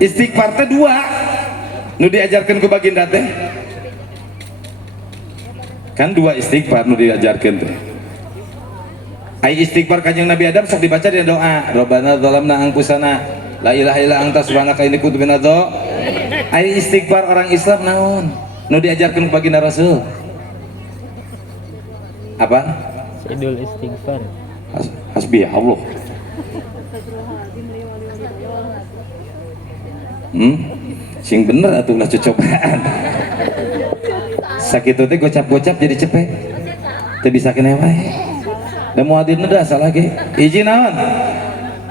Istighfar teh 2 nu diajarkeun ku baginda teh. Kan 2 istighfar nu diajarkeun teh. Ai istighfar Kanjeng Nabi Adam sok dibaca di doa, Rabbana dzalamna anfusana la ilaha illa anta subhanaka inni kuntu minadz dzalimin. Ai istighfar orang Islam naon? Nu diajarkeun ku baginda Rasul. Apa? Idul istighfar. Hasbi Allah. Sing bener atuh ulah cocobaan. Sakitu teh gocap-gocap jadi cepet. Teu bisa kene wae. Da muadzin da salah ge. Hiji naon?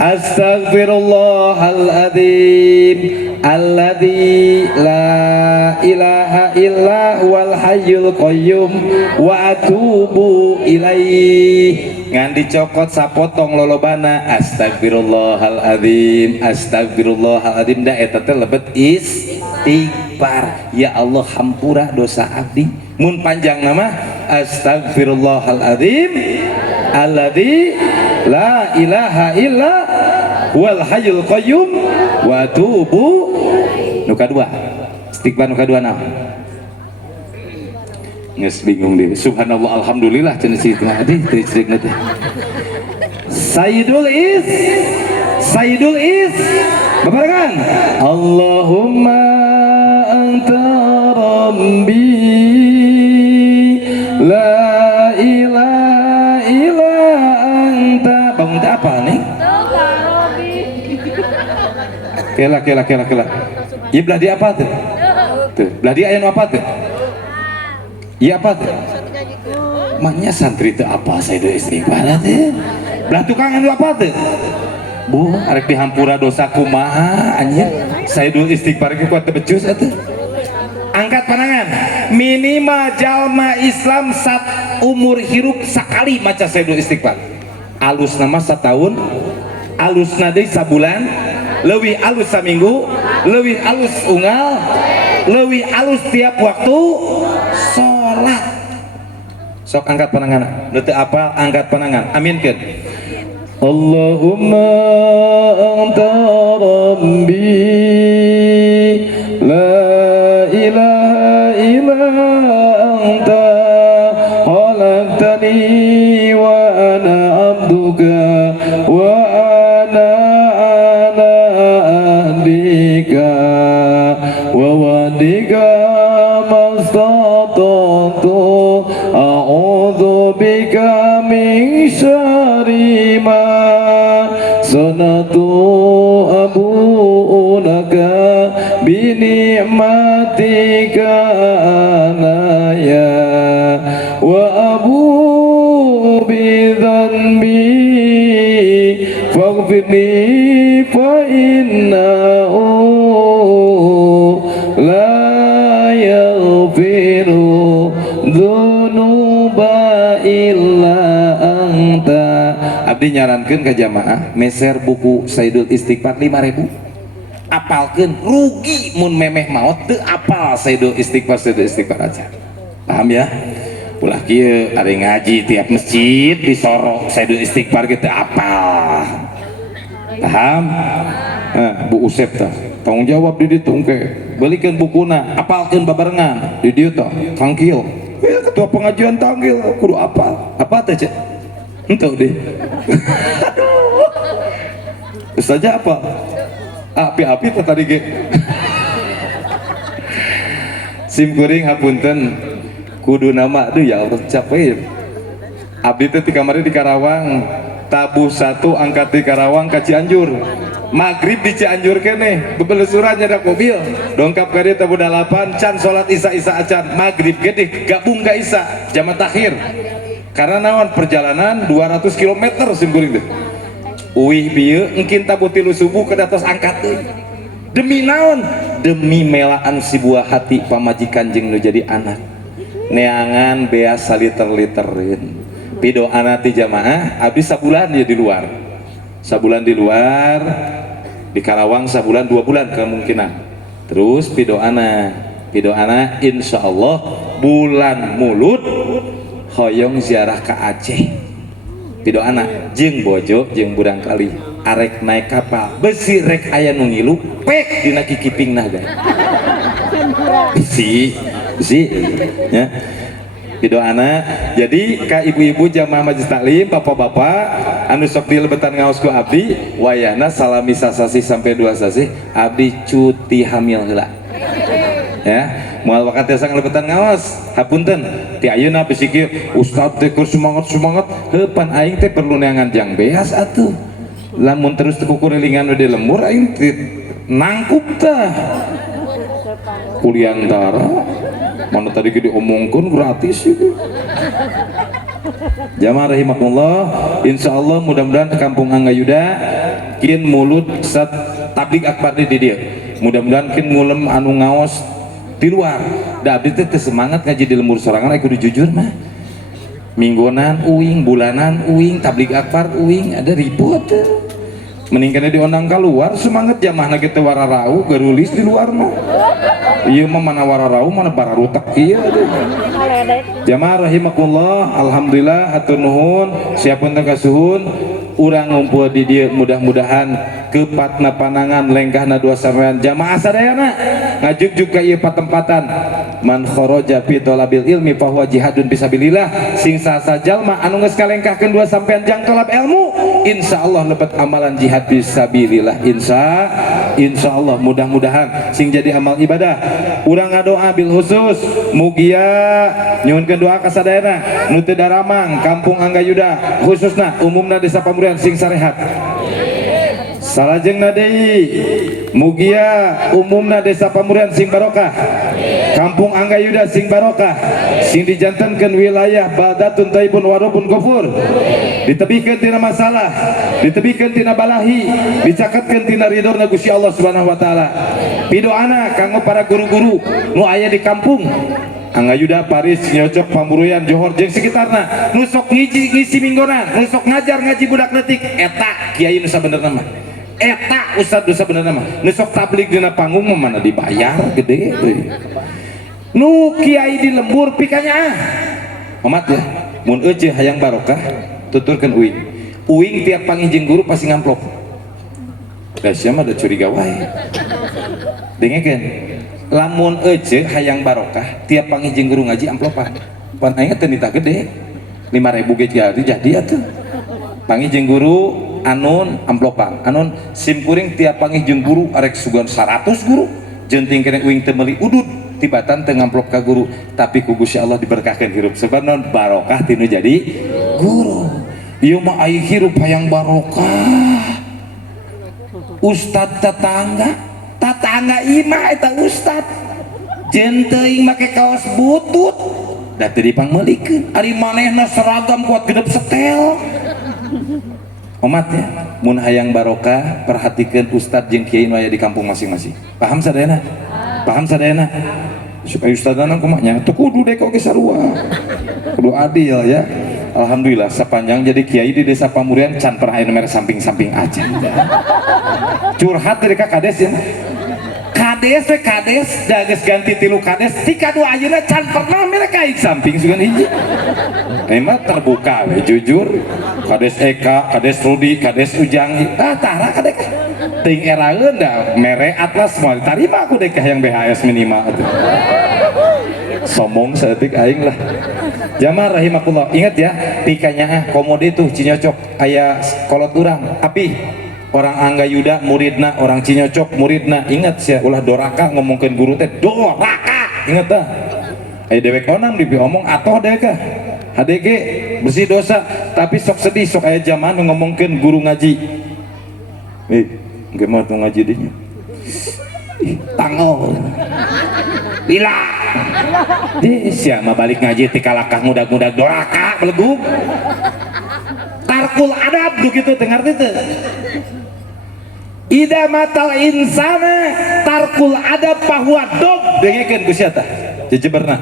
Astaghfirullahaladzim alladzi la ilaha illa huwal hayyul qayyum wa atubu ilaih. Ngan dicokot sapotong lolobana astagfirullahaladzim astagfirullahaladzim da eta teh lebet istighfar. Ya Allah hampura dosa abdi. Mun panjang nama astagfirullahaladzim alladzi la ilaha illa wal hayyul qayyum wa tubu. Nu kadua istighfar nu kadua naon? Geus bingung deh. Subhanallah alhamdulillah cenah si teh adi teu ceukna teh. Sayyidul is babarengan Allahumma anta rabbi la ilaha illa anta. Bangun teh apa nih? Kela. Ieu belah dia apa tuh? Tuh, belah dia aya nu apa tuh? Iya apa tuh? Maknya santri teh apa saya do istighfar teh? Belah tukang anu apa tuh? Bu, arek dihampura dosa kumaha anjir. Saya do istighfar ge kuat teu becus atuh. Angkat panangan. Minimal jalma Islam umur hirup sakali maca saya do istighfar. Alus nama setahun, alus deui sabulan, leuwih alus saminggu, leuwih alus unggal, leuwih alus tiap waktu sholat. Sok angkat panangan. Nu teu apal angkat panangan. Aminkeun. Allahumma anta rabbi la ilaha illa anta khalaqtani wa ana abduka bika wa wadika mastata'tu a'udzu bika min syarri ma sanatu abu'u laka bi ni'matika alaya wa abu'u bi dhanbi faghfirli fa innahu la yaghfiru dzunuba illa anta. Abdi nyarankeun ka jamaah meser buku Saidul Istighfar 5.000. Apalkeun rugi mun memeh maot teu apal Saidul Istighfar aja. Paham ya? Ulah kieu ari ngaji tiap masjid disorok Saidul Istighfar gitu apal. Paham? Bu Usep tah tanggung jawab di ditu engke balikeun bukuna apalkeun babarengan di dieu tah tangkil ketua pengajian tanggil kudu apal apa teh cek henteu deh. Terus saja apa api-api teh tadi ge. Sim kuring hapunten kudu nama aduh ya Allah capek. Abdi teh di kamari di Karawang tabuh 1 angkat di Karawang ka Cianjur. Maghrib di Cianjur kene bebelesuran nyadak mobil dongkap ka dieu tabuh 8 can salat isya acan maghrib gede gabung ka isya jamaah takhir karena naon perjalanan 200 km simkuring teh uih bieu engkin tabuh 3 subuh ke atas angkat deui demi naon demi melaan si buah hati pamajikan jeung nu jadi anak neangan beas saliter-literin pidoana ti jamaah abdi sabulan dia di luar di Karawang sabulan 2 bulan kemungkinan terus pidoana insya Allah bulan mulut hoyong ziarah ke Aceh pidoana jeung bojo jeung budang kali arek naik kapal besi rek aya nu ngilu pek dina kikipingna guys besi ya pidoana jadi ka ibu-ibu jamaah majelis taklim bapak-bapak anu sok dilebetan ngaos ku abdi wayahna salami sasasi sampai 2 sasi abdi cuti hamil heula ya moal wakat tiasa ngalebetan ngaos hapunten ti ayeuna bisi kieu ustad teh keur semangat heupan aing teh perlu neangan jang beas atuh lamun terus teu kurilingan we di lembur aing nangkup tah kuliandara mana tadi diomongkan gratis itu. Jamaah rahimakumullah, insya Allah mudah-mudahan kampung Anggayuda kin mulut sat tablik akbar di dia. Mudah-mudahan kin ngulem anu ngaos di luar. Da abdi teh semangat ngaji di lembur sorangan aya kudu jujur mah. Mingguanan uing, bulanan uing, tablik akbar uing, ada ribut. Meningkatnya diundang keluar semangat jamaah lagi teh wararau gerulis di luar mah. Iya mah mana wararau mana bararutak iya deh. Jamaah rahimakumullah, alhamdulillah hatur nuhun siapun teh kasuhun urang ngumpul di dieu mudah-mudahan kepatna panangan lengkahna dua sampean jamaah sadayana ngajugjug ka ieu patempatan man kharaja fi talabil ilmi fa huwa jihadun fisabilillah sing sasa jalma anu geus kalengkahkeun dua sampean jangkelap ilmu insyaallah lebet amalan jihad fisabilillah insyaallah mudah-mudahan sing jadi amal ibadah urang ngadoa bil khusus mugia nyuhunkeun doa ka sadayana nu teu daramang kampung Anggayuda khususna umumna desa Pamurian sing sarehat salajengna deui mugia umumna desa Pamurian sing barokah kampung Anggayuda sing barokah sing dijantankeun wilayah baldatun thayyibun warabun ghafur ditebikeun tina masalah ditebikeun tina balahi dicaketkeun tina ridhona Gusti Allah Subhanahu wa taala pidoana kanggo para guru-guru nu aya di kampung Anggayuda, Paris, Nyocok, Pamurian, Johor, jeung sekitarna nu sok ngisi minggonan nu sok ngajar ngaji budak leutik eta kiai nu sabenerna mah eta ustad nu sabenerna mah nu sok tablik dina panggung mah mana dibayar gede nu kiai di lembur pikanya amat ya mun eueuh hayang barokah tuturkeun uing tiap pangijing guru pasti ngamplop da sia mah da curiga wae dengekeun lamun eueuh hayang barokah tiap pangijing guru ngaji amplopan pan aing teh nita gede 5.000 ge jadi atuh pangijing guru anun amplopan anun sim kuring tiap panggih jeung guru arek sugan 100 guru jenting kene uing teu meuli udud tibatan teu ngamplop ka guru tapi ku Gusti Allah diberkahkeun hirup sebab naon barokah tinu jadi guru ieu mah aya hirup hayang barokah ustad tetangga imah eta ustad jeung teuing make kaos butut da teu dipangmeulikeun ari manehna seragam kuat gedep setel umat ya mun hayang barokah perhatikeun ustad jeung kiai nu aya di kampung masing-masing paham sadayana supaya ustadana kumaha nya teu kudu dek oge sarua kudu adil ya alhamdulillah sepanjang jadi kiai di desa Pamurian can pernah aya mere samping-samping aja curhat dari ka kades ya kades da geus ganti 3 kades ti kadu ayeuna can pernah mere kaik samping sugan hiji emang terbuka we jujur kades Eka kades Rudi kades Ujang tara kadek ting eraeun da mere atlas moal tarima aku dek yang BHS minimal atuh sombong saeutik aing lah jamaah rahimakumullah ingat ya pikanya komode tuh Cinyocok aya kolot urang api orang Angga Yuda muridna orang Cinyocok muridna ingat sia ulah doraka ngomongkeun guru teh doraka ingat tah aya dewek onam diomong atoh deh kah HDG bersih dosa tapi sok sedih sok aya zaman ngomongkeun guru ngaji gimana tuh ngaji dinya tangol lila siapa balik ngaji tikalakah mudag-mudag doraka beleguk tarkul adab begitu dengar itu ida matal insana tarkul adab bahwa dog dengekeun ku sia tah jejeberna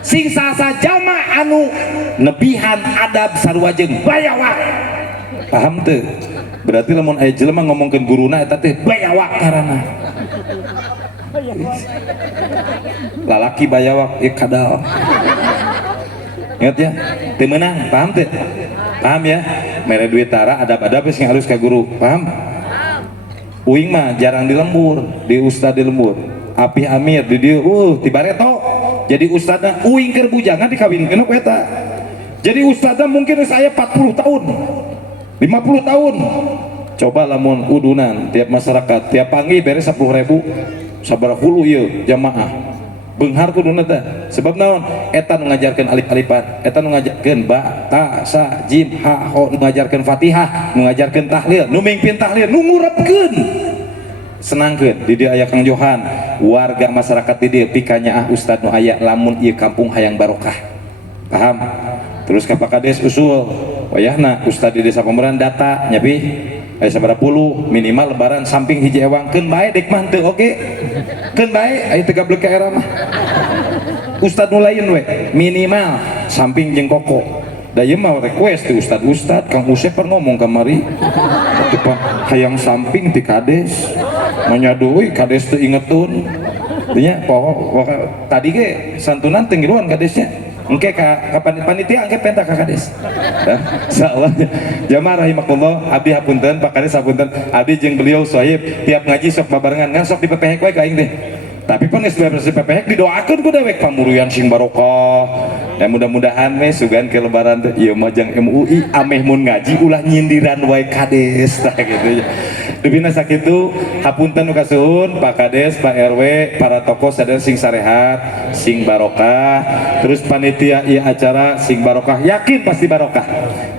sing sasa jama anu nebihan adab sarua jeung bayawa paham teu berarti lamun aya jelema ngomongkeun guruna eta teh bayawa karana lalaki bayawak kadal ingat ya teu meunang paham teu paham ya mere duit tara adab-adab sing halus ka guru paham uing mah jarang di lembur di ustad di lembur api amir di dieu tibareto jadi ustadna uing keur bujangan dikawinkeun ku eta jadi ustadna mungkin saya 40 tahun 50 tahun coba lamun udunan tiap masyarakat tiap panggih beres 10.000 sabaraha hulu ieu jamaah beunghar kuduna teh sebab naon eta nu ngajarkeun alif-alifan eta nu ngajarkeun ba ta sa jim ha ho nu ngajarkeun Fatihah nu ngajarkeun tahlil nu mingpin tahlil nu ngurepkeun senangkeun di dieu aya Kang Johan warga masyarakat di dieu pikanya ustad nu aya lamun ieu kampung hayang barokah paham terus ka Pak Kades usul wayahna ustad di desa Pamurian data nyapi aya sabaraha puluh minimal lebaran samping hiji ewang keun bae dek mah teu oge keun bae aya 30 ka era mah ustad nu lain we minimal samping jeung koko da ieu mah request ti ustad Kang Usep per ngomong kamari atuh Pak hayang samping ti kades manyadu we kades teu ingetun nya pokok tadi ge santunan teu ngiruan kadesnya engke ka panitia engke penta ka kades insyaallah jamaah rahimakumullah abdi hapunten Pak Kades hapunten abdi jeung beliau sohib tiap ngaji sok babarengan ngan sok dipepehek wae ka aing teh tapi pan geus beres dipepehek didoakeun ku dewek pamurian sing barokah dan mudah-mudahan we sugan ke lebaran teh ieu mah jang MUI ameh mun ngaji ulah nyindiran wae kades tah kitu dibina sakitu hapunten nu kasuhun Pak Kades Pak RW para tokoh sadaya sing sarehat sing barokah terus panitia ieu acara sing barokah yakin pasti barokah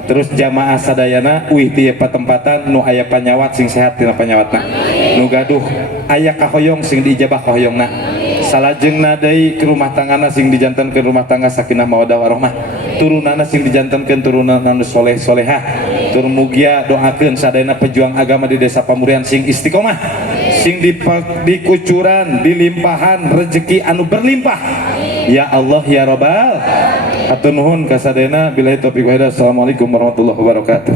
terus jamaah sadayana uih ti patempatan nu aya panyawat sing sehat tina panyawatna nu gaduh aya kahoyong sing diijabah kahoyongna salajengna deui ke rumah tanggana sing dijantankeun rumah tangga sakinah mawaddah warahmah turunana sing dijantankeun turunan anu soleh solehah tur mugia doakeun sadayana pejuang agama di desa Pamurian sing istiqomah sing dikucuran dilimpahan rezeki anu berlimpah ya Allah ya Rabbal hatur nuhun ka sadayana billahi taufiq wa hidayah assalamualaikum warahmatullahi wabarakatuh.